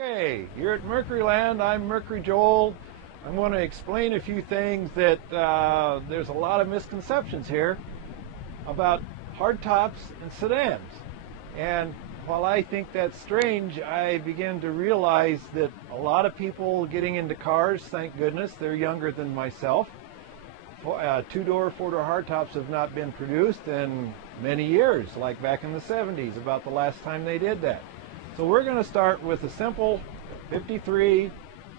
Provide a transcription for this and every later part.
Okay, here at Mercury Land, I'm Mercury Joel. I'm going to explain a few things that there's a lot of misconceptions here about hardtops and sedans. And while I think that's strange, I begin to realize that a lot of people getting into cars, thank goodness, they're younger than myself. Two-door, four-door hardtops have not been produced in many years, like back in the 70s, about the last time they did that. So we're going to start with a simple 53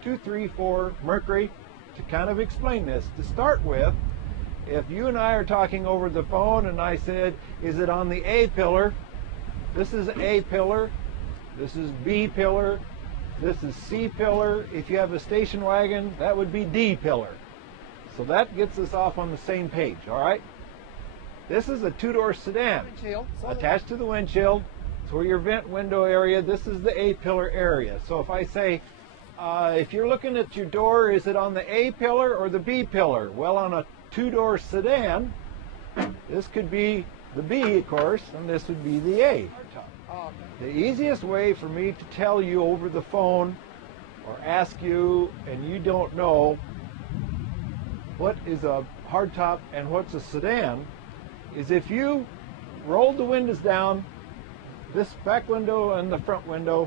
234 Mercury to kind of explain this. To start with, if you and I are talking over the phone and I said, is it on the A pillar? This is A pillar, this is B pillar, this is C pillar. If you have a station wagon, that would be D pillar. So that gets us off on the same page, all right? This is a two-door sedan attached to the windshield. For your vent window area, this is the A pillar area. So if I say, if you're looking at your door, is it on the A pillar or the B pillar? Well, on a two-door sedan, this could be the B, of course, and this would be the A. The easiest way for me to tell you over the phone or ask you and you don't know what is a hardtop and what's a sedan is if you rolled the windows down, this back window and the front window,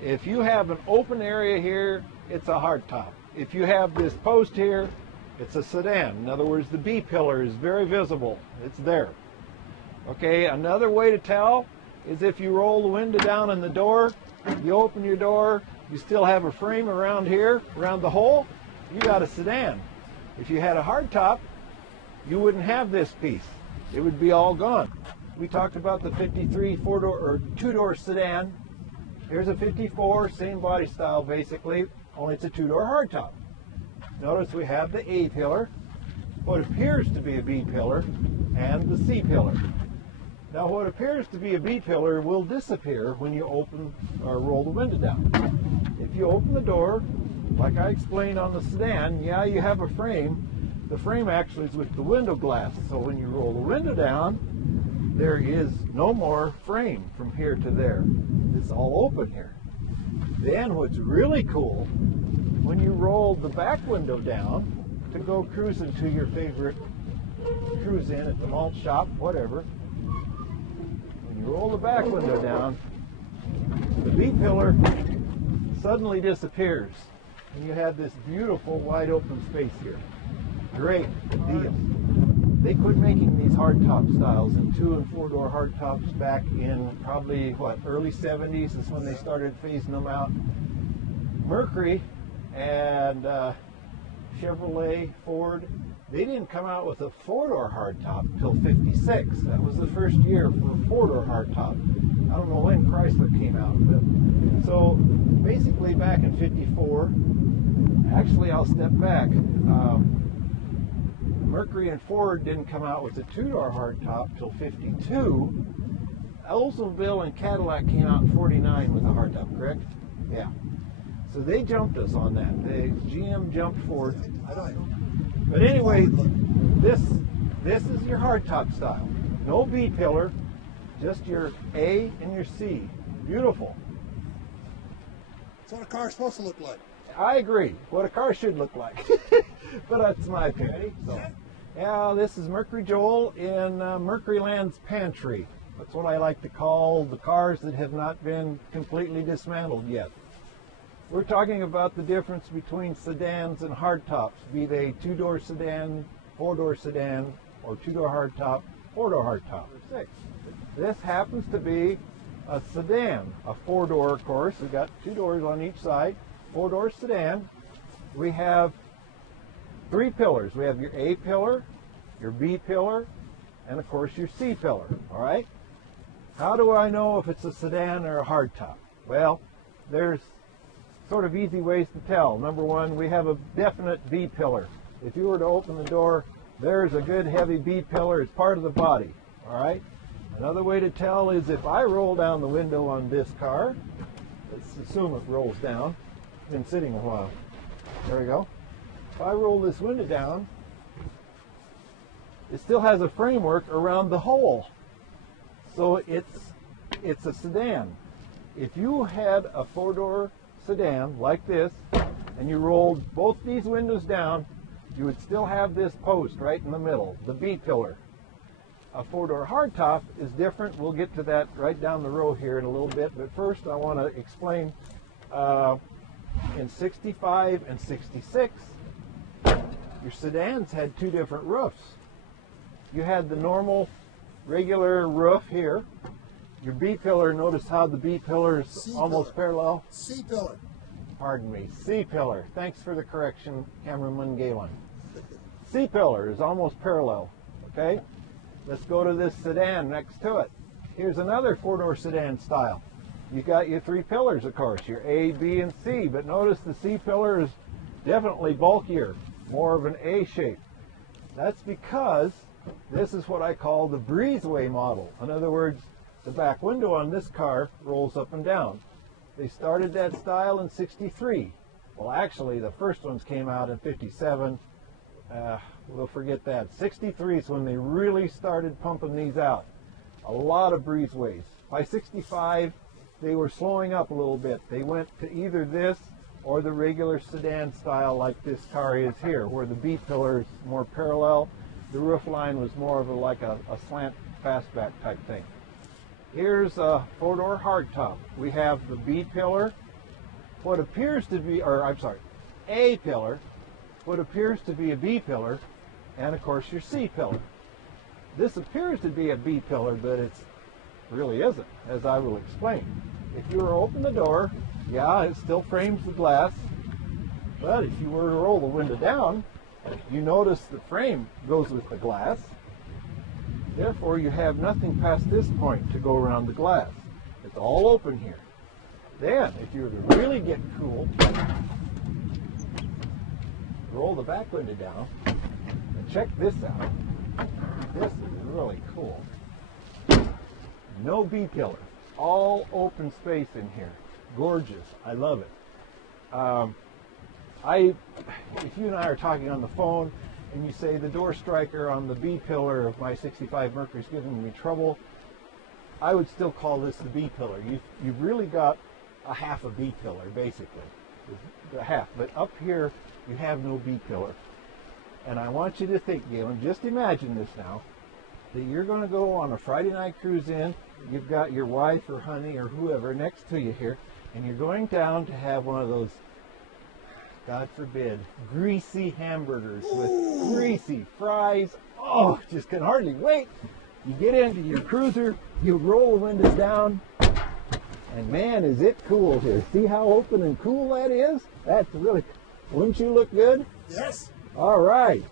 if you have an open area here, it's a hardtop. If you have this post here, it's a sedan. In other words, the B pillar is very visible. It's there. Okay, another way to tell is if you roll the window down in the door, you open your door, you still have a frame around here, around the hole, you got a sedan. If you had a hardtop, you wouldn't have this piece. It would be all gone. We talked about the 53 four-door or two-door sedan. Here's a 54, same body style basically, only it's a two-door hardtop. Notice we have the A pillar, what appears to be a B pillar, and the C pillar. Now what appears to be a B pillar will disappear when you open or roll the window down. If you open the door, like I explained on the sedan, yeah, you have a frame. The frame actually is with the window glass, so when you roll the window down, there is no more frame from here to there. It's all open here. Then what's really cool, when you roll the back window down to go cruising to your favorite cruise in at the malt shop, whatever, when you roll the back window down, the B pillar suddenly disappears. And you have this beautiful wide open space here. Great deal. They quit making these hardtop styles in 2- and 4-door hardtops back in probably, what, early 70s is when they started phasing them out. Mercury and Chevrolet, Ford, they didn't come out with a 4-door hardtop until 56. That was the first year for a 4-door hardtop. I don't know when Chrysler came out. But, so basically back in 54, actually I'll step back. Mercury and Ford didn't come out with a 2-door hardtop till 52. Oldsmobile and Cadillac came out in 49 with a hardtop, correct? Yeah. So they jumped us on that. GM jumped Ford. But anyway, this is your hardtop style. No B pillar, just your A and your C. Beautiful. That's what a car's supposed to look like. I agree. What a car should look like. But that's my opinion. So, yeah, this is Mercury Joel in Mercury Land's pantry. That's what I like to call the cars that have not been completely dismantled yet. We're talking about the difference between sedans and hardtops, be they 2-door sedan, 4-door sedan, or 2-door hardtop, 4-door hardtop, or 6. This happens to be a sedan, a 4-door, of course. We've got 2 doors on each side. 4-door sedan. We have 3 pillars. We have your A pillar, your B pillar, and of course your C pillar. All right. How do I know if it's a sedan or a hardtop? Well, there's sort of easy ways to tell. Number one, we have a definite B pillar. If you were to open the door, there's a good heavy B pillar. It's part of the body. All right. Another way to tell is if I roll down the window on this car. Let's assume it rolls down. It's been sitting a while. There we go. If I roll this window down, it still has a framework around the hole. So it's a sedan. If you had a 4-door sedan like this, and you rolled both these windows down, you would still have this post right in the middle, the B pillar. A four-door hardtop is different. We'll get to that right down the road here in a little bit, but first I want to explain in 65 and 66, your sedans had two different roofs. You had the normal regular roof here. Your B pillar, notice how the B pillar is almost parallel. C pillar. Pardon me, C pillar. Thanks for the correction, cameraman Galen. C pillar is almost parallel, okay? Let's go to this sedan next to it. Here's another four-door sedan style. You got your three pillars, of course, your A, B, and C, but notice the C pillar is definitely bulkier, more of an A shape. That's because this is what I call the breezeway model. In other words, the back window on this car rolls up and down. They started that style in 63. Well, actually, the first ones came out in 57. We'll forget that. 63 is when they really started pumping these out. A lot of breezeways. By 65, they were slowing up a little bit. They went to either this or the regular sedan style like this car is here, where the B pillar is more parallel. The roof line was more of like a slant fastback type thing. Here's a four-door hardtop. We have the B pillar, what appears to be, or I'm sorry, A pillar, what appears to be a B pillar, and of course your C pillar. This appears to be a B pillar, but it really isn't, as I will explain. If you were to open the door, yeah, it still frames the glass, but if you were to roll the window down, you notice the frame goes with the glass. Therefore, you have nothing past this point to go around the glass. It's all open here. Then, if you were to really get cool, roll the back window down, and check this out. This is really cool. No B pillar. All open space in here. Gorgeous. I love it. If you and I are talking on the phone and you say the door striker on the B pillar of my 65 Mercury is giving me trouble, I would still call this the B pillar. You've really got a half a B pillar, basically. A half. But up here, you have no B pillar. And I want you to think, Galen, just imagine this now, that you're going to go on a Friday night cruise in, you've got your wife or honey or whoever next to you here, and you're going down to have one of those, God forbid, greasy hamburgers with greasy fries. Oh, just can hardly wait. You get into your cruiser, you roll the windows down, and man, is it cool here. See how open and cool that is? That's really, wouldn't you look good? Yes. All right.